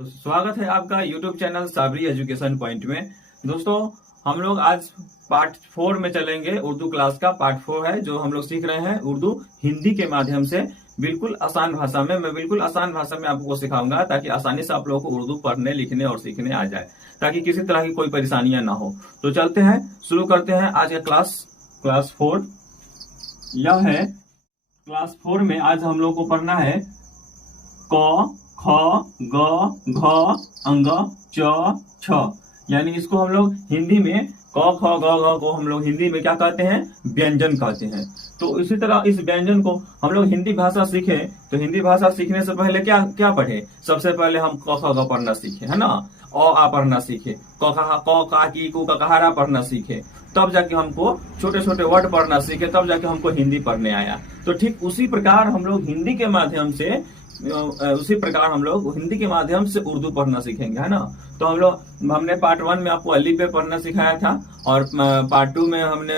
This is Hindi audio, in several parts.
स्वागत है आपका YouTube channel Sabri education point में। दोस्तों, हम लोग आज पार्ट 4 में चलेंगे। उर्दू क्लास का पार्ट 4 है जो हम लोग सीख रहे हैं उर्दू हिंदी के माध्यम से, बिल्कुल आसान भाषा में। मैं बिल्कुल आसान भाषा में आपको सिखाऊंगा ताकि आसानी से आप लोगों को उर्दू पढ़ने, लिखने और सीखने आ जाए, ताकि किसी तरह की कोई परेशानियां ना हो। तो चलते हैं, शुरू करते हैं आज का क्लास 4। यह है क्लास 4 में आज हम लोग को पढ़ना है क ख ग घ अंग च छ, यानी इसको हम लोग हिंदी में क ख ग घ को हम लोग हिंदी में क्या कहते हैं? व्यंजन कहते हैं। तो इसी तरह इस व्यंजन को हम लोग हिंदी भाषा सीखे, तो हिंदी भाषा सीखने से पहले क्या क्या पढ़े? सबसे पहले हम क ख ग पढ़ना सीखे, है ना, अ आ पढ़ना सीखे, क का की कु कहारा पढ़ना सीखे, तब जाके हमको छोटे छोटे वर्ड पढ़ना सीखे, तब जाके हमको हिंदी पढ़ने आया। तो ठीक उसी प्रकार हम लोग हिंदी के माध्यम से उर्दू पढ़ना सीखेंगे, है ना। तो हमने पार्ट 1 में आपको अली बे पढ़ना सिखाया था, और पार्ट 2 में हमने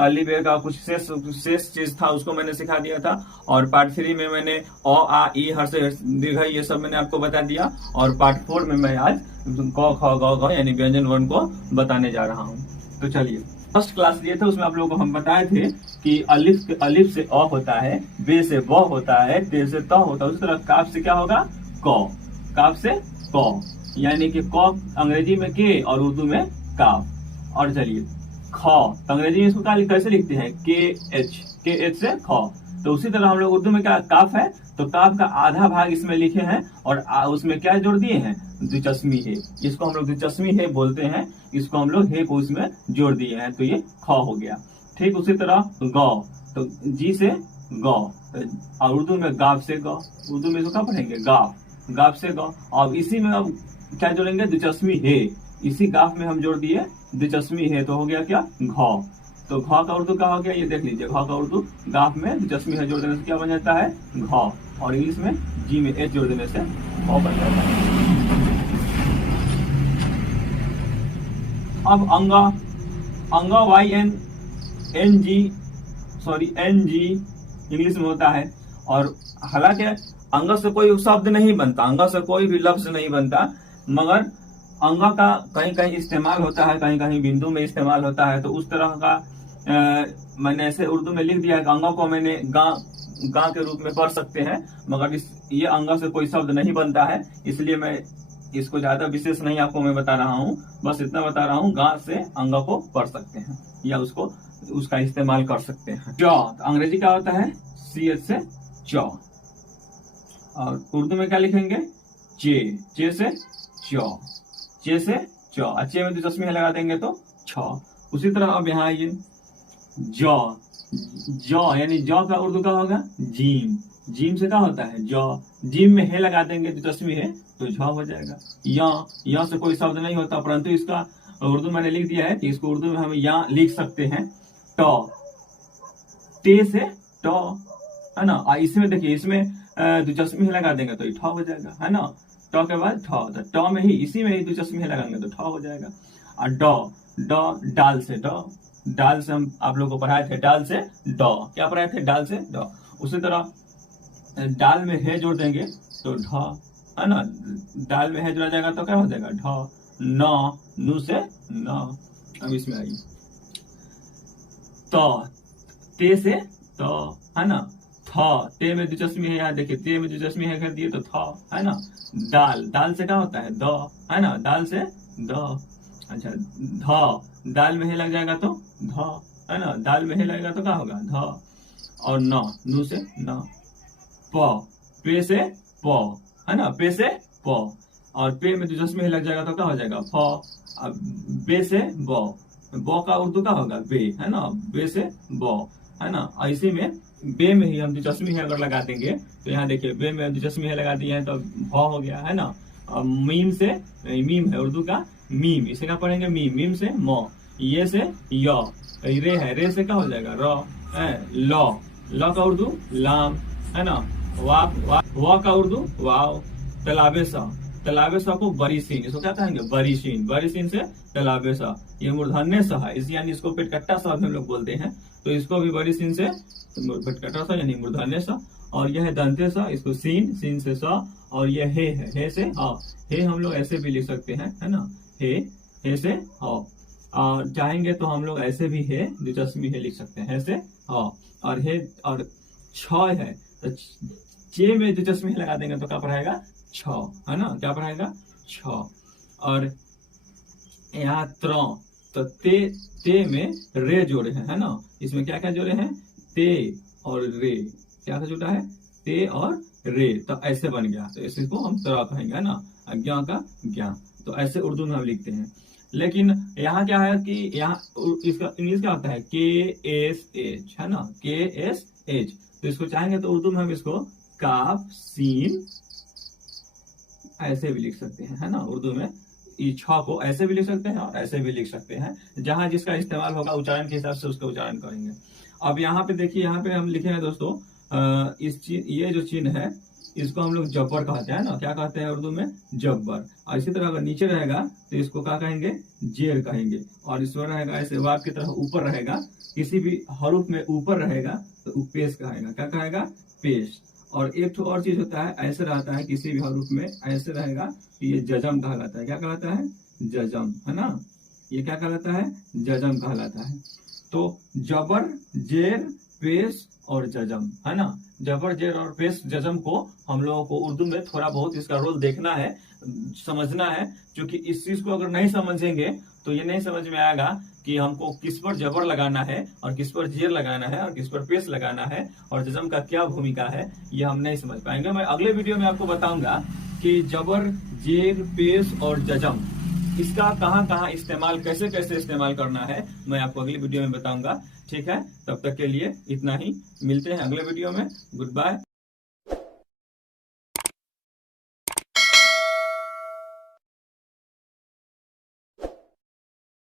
अली बे का कुछ शेष चीज था उसको मैंने सिखा दिया था, और पार्ट 3 में मैंने अ आ ई हर्ष दीर्घ ये सब मैंने आपको बता दिया, और पार्ट 4 में मैं आज क ख ग घ यानी व्यंजन वर्ण को बताने जा रहा हूँ। तो चलिए, फर्स्ट क्लास लिए थे उसमें आप लोगों को हम बताए थे कि अलिफ से अ होता है, बे से ब होता है, ते से त होता है, उसी तरह काफ से क्या होगा? क। काफ से क, यानी कि क अंग्रेजी में के और उर्दू में काफ। और चलिए, ख अंग्रेजी में इसको कैसे लिखते हैं? के एच से ख। तो उसी तरह हम लोग उर्दू में क्या काफ है, तो काफ का आधा भाग इसमें लिखे हैं और उसमें क्या जोड़ दिए हैं? दिलचस्मी है। इसको हम लोग दिलचस्मी है बोलते हैं, इसको हम लोग है को इसमें जोड़ दिए हैं, तो ये ख हो गया। ठीक उसी तरह ग, तो जी से ग, और उर्दू में गाफ से ग। उर्दू में इसको क्या पढ़ेंगे? गाफ, गाफ से ग। और इसी में अब क्या जोड़ेंगे? दिलचस्मी है। इसी गाफ में हम जोड़ दिए दिलचस्मी है, तो हो गया क्या? घ। तो घ का उर्दू क्या हो गया? ये देख लीजिए, घ का उर्दू गाफ में दिलचस्मी है जोड़ देने से क्या बन जाता है? घ। और इंग्लिश में जी में एच जोड़ देने से घ बन जाता है। अब अंगा वाई एन जी इंग्लिश में होता है, और हालांकि अंग से कोई शब्द नहीं बनता, अंग से कोई भी लफ्ज नहीं बनता, मगर अंग का कहीं कहीं इस्तेमाल होता है, कहीं कहीं बिंदु में इस्तेमाल होता है। तो उस तरह का मैंने ऐसे उर्दू में लिख दिया है कि अंग को मैंने गा के रूप में पढ़ सकते हैं, मगर ये अंग से कोई शब्द नहीं बनता है, इसलिए मैं इसको ज्यादा विशेष नहीं आपको मैं बता रहा हूँ, बस इतना बता रहा हूँ, गा से अंग को पढ़ सकते हैं या उसका इस्तेमाल कर सकते हैं। च अंग्रेजी क्या होता है? CH से च, और उर्दू में क्या लिखेंगे? चे से च, चे से च, अच्छे में दिलचस्पी लगा देंगे तो छ। उसी तरह अब यहाँ आइए, ज यानी ज का उर्दू क्या होगा? जीम। जीम से क्या होता है? ज। जीम में है लगा देंगे दिलचस्पी है तो झ हो जाएगा। या से कोई शब्द नहीं होता, परंतु इसका उर्दू मैंने लिख दिया है कि इसको उर्दू में हम या लिख सकते हैं। ट, ते से ट, है ना। इसमें देखिए, इसमें दिलचस्पी लगा देंगे तो ठ हो जाएगा, है ना। ट के बाद ठ, तो ट में ही, इसी में ही दिलचस्पी लगाएंगे तो ठ हो जाएगा। और डाल से ड, डाल से हम आप लोगों को पढ़ाए थे, डाल से ड, क्या पढ़ाए थे? डाल से ड। उसी तरह डाल में है जोड़ देंगे तो ढ, है ना। डाल में है जोड़ा जाएगा तो क्या हो जाएगा? ढ। न, नू से न। अब इसमें आइए, ते से त, है ना। थ, ते में दिलचस्पी है, यहाँ देखिए ते में दिलचस्पी है कर दिए तो थ, है ना। दाल से क्या होता है? द, है ना, दाल से द। अच्छा, ध, दाल में है लग जाएगा तो ध, है ना, दाल में है लगेगा तो क्या होगा? ध। और न, नू से न। प, पे से प, है ना, पे से प, और पे में दिलचस्पी लग जाएगा तो क्या हो जाएगा? फ। अब बे से ब का उर्दू क्या होगा? बे, है ना, बे से ब, है ना। और इसी में बे में ही हम दिलचस्पी है अगर लगा देंगे तो यहाँ देखिए, बे में दिलचस्पी है लगा दिए हैं तो भ हो गया, है ना। और मीम से, मीम है उर्दू का मीम, इसे क्या पढ़ेंगे? मीम। मीम से म, ये से य, रे है, रे से क्या हो जाएगा? र। ल का उर्दू लाम, है ना। वा का उर्दू वाव। तलाबे सा को बरीसीन, इसको क्या कहेंगे? बरीसीन। बरीसीन से तलाबे सा, ये मूर्धन्य सा है, यानी इसको पेटकट्टा सा हम लोग बोलते हैं, तो इसको भी बरीसीन से पेटकट्टा सा यानी मूर्धन्य सा। और यह है दंते स, इसको सीन, सीन से स, और यह है से ह। हे हम लोग ऐसे भी लिख सकते हैं, है ना, हे से ह। और चाहेंगे तो हम लोग ऐसे भी है दिलचस्पी है लिख सकते हैं, है से ह। और हे और छ है तो चे में दिलचस्पी लगा देंगे तो क्या पढ़ाएगा, छ, है ना, क्या पढ़ाएगा, छ। और यहाँ तो ते में रे जोड़े हैं, है ना, इसमें क्या क्या जोड़े हैं, ते और रे, क्या क्या जुड़ा है, ते और रे, तो ऐसे बन गया, तो इसको हम त्र कहेंगे, है ना, अज्ञा का ज्ञा। तो ऐसे उर्दू में हम लिखते हैं। लेकिन यहाँ क्या है कि यहाँ इसका इंग्लिश क्या होता है, KSH, है ना, KSH। तो इसको चाहेंगे तो उर्दू में हम इसको काफ सीन ऐसे भी लिख सकते हैं, है ना, उर्दू में छ को ऐसे भी लिख सकते हैं और ऐसे भी लिख सकते हैं, जहां जिसका इस्तेमाल होगा उच्चारण के हिसाब से उसका उच्चारण करेंगे। अब यहाँ पे देखिए, यहाँ पे हम लिखेंगे दोस्तों, ये जो चिन्ह है इसको हम लोग जब्बर कहते हैं ना, क्या कहते हैं उर्दू में, जब्बर। और इसी तरह अगर नीचे रहेगा तो इसको क्या कहेंगे, जेर कहेंगे। और इसमें रहेगा ऐसे वाव की तरह ऊपर रहेगा, किसी भी हरूफ में ऊपर रहेगा तो पेश कहेगा, क्या कहेगा, पेश। और एक तो और चीज होता है, ऐसे रहता है किसी भी हरूफ में ऐसे रहेगा कि ये जजम कहलाता है, क्या कहलाता है, जजम, है ना, ये क्या कहलाता है, जजम कहलाता है। तो जबर, जेर, पेश और जजम, है ना, जबर, जेर और पेश जजम को हम लोगों को उर्दू में थोड़ा बहुत इसका रोल देखना है, समझना है, क्योंकि इस चीज को अगर नहीं समझेंगे तो ये नहीं समझ में आएगा कि हमको किस पर जबर लगाना है और किस पर जेर लगाना है और किस पर पेश लगाना है और जजम का क्या भूमिका है, ये हम नहीं समझ पाएंगे। मैं अगले वीडियो में आपको बताऊंगा कि जबर, जेर, पेश और जजम इसका कहाँ कहाँ इस्तेमाल, कैसे कैसे इस्तेमाल करना है, मैं आपको अगली वीडियो में बताऊंगा। ठीक है, तब तक के लिए इतना ही, मिलते हैं अगले वीडियो में, गुड बाय।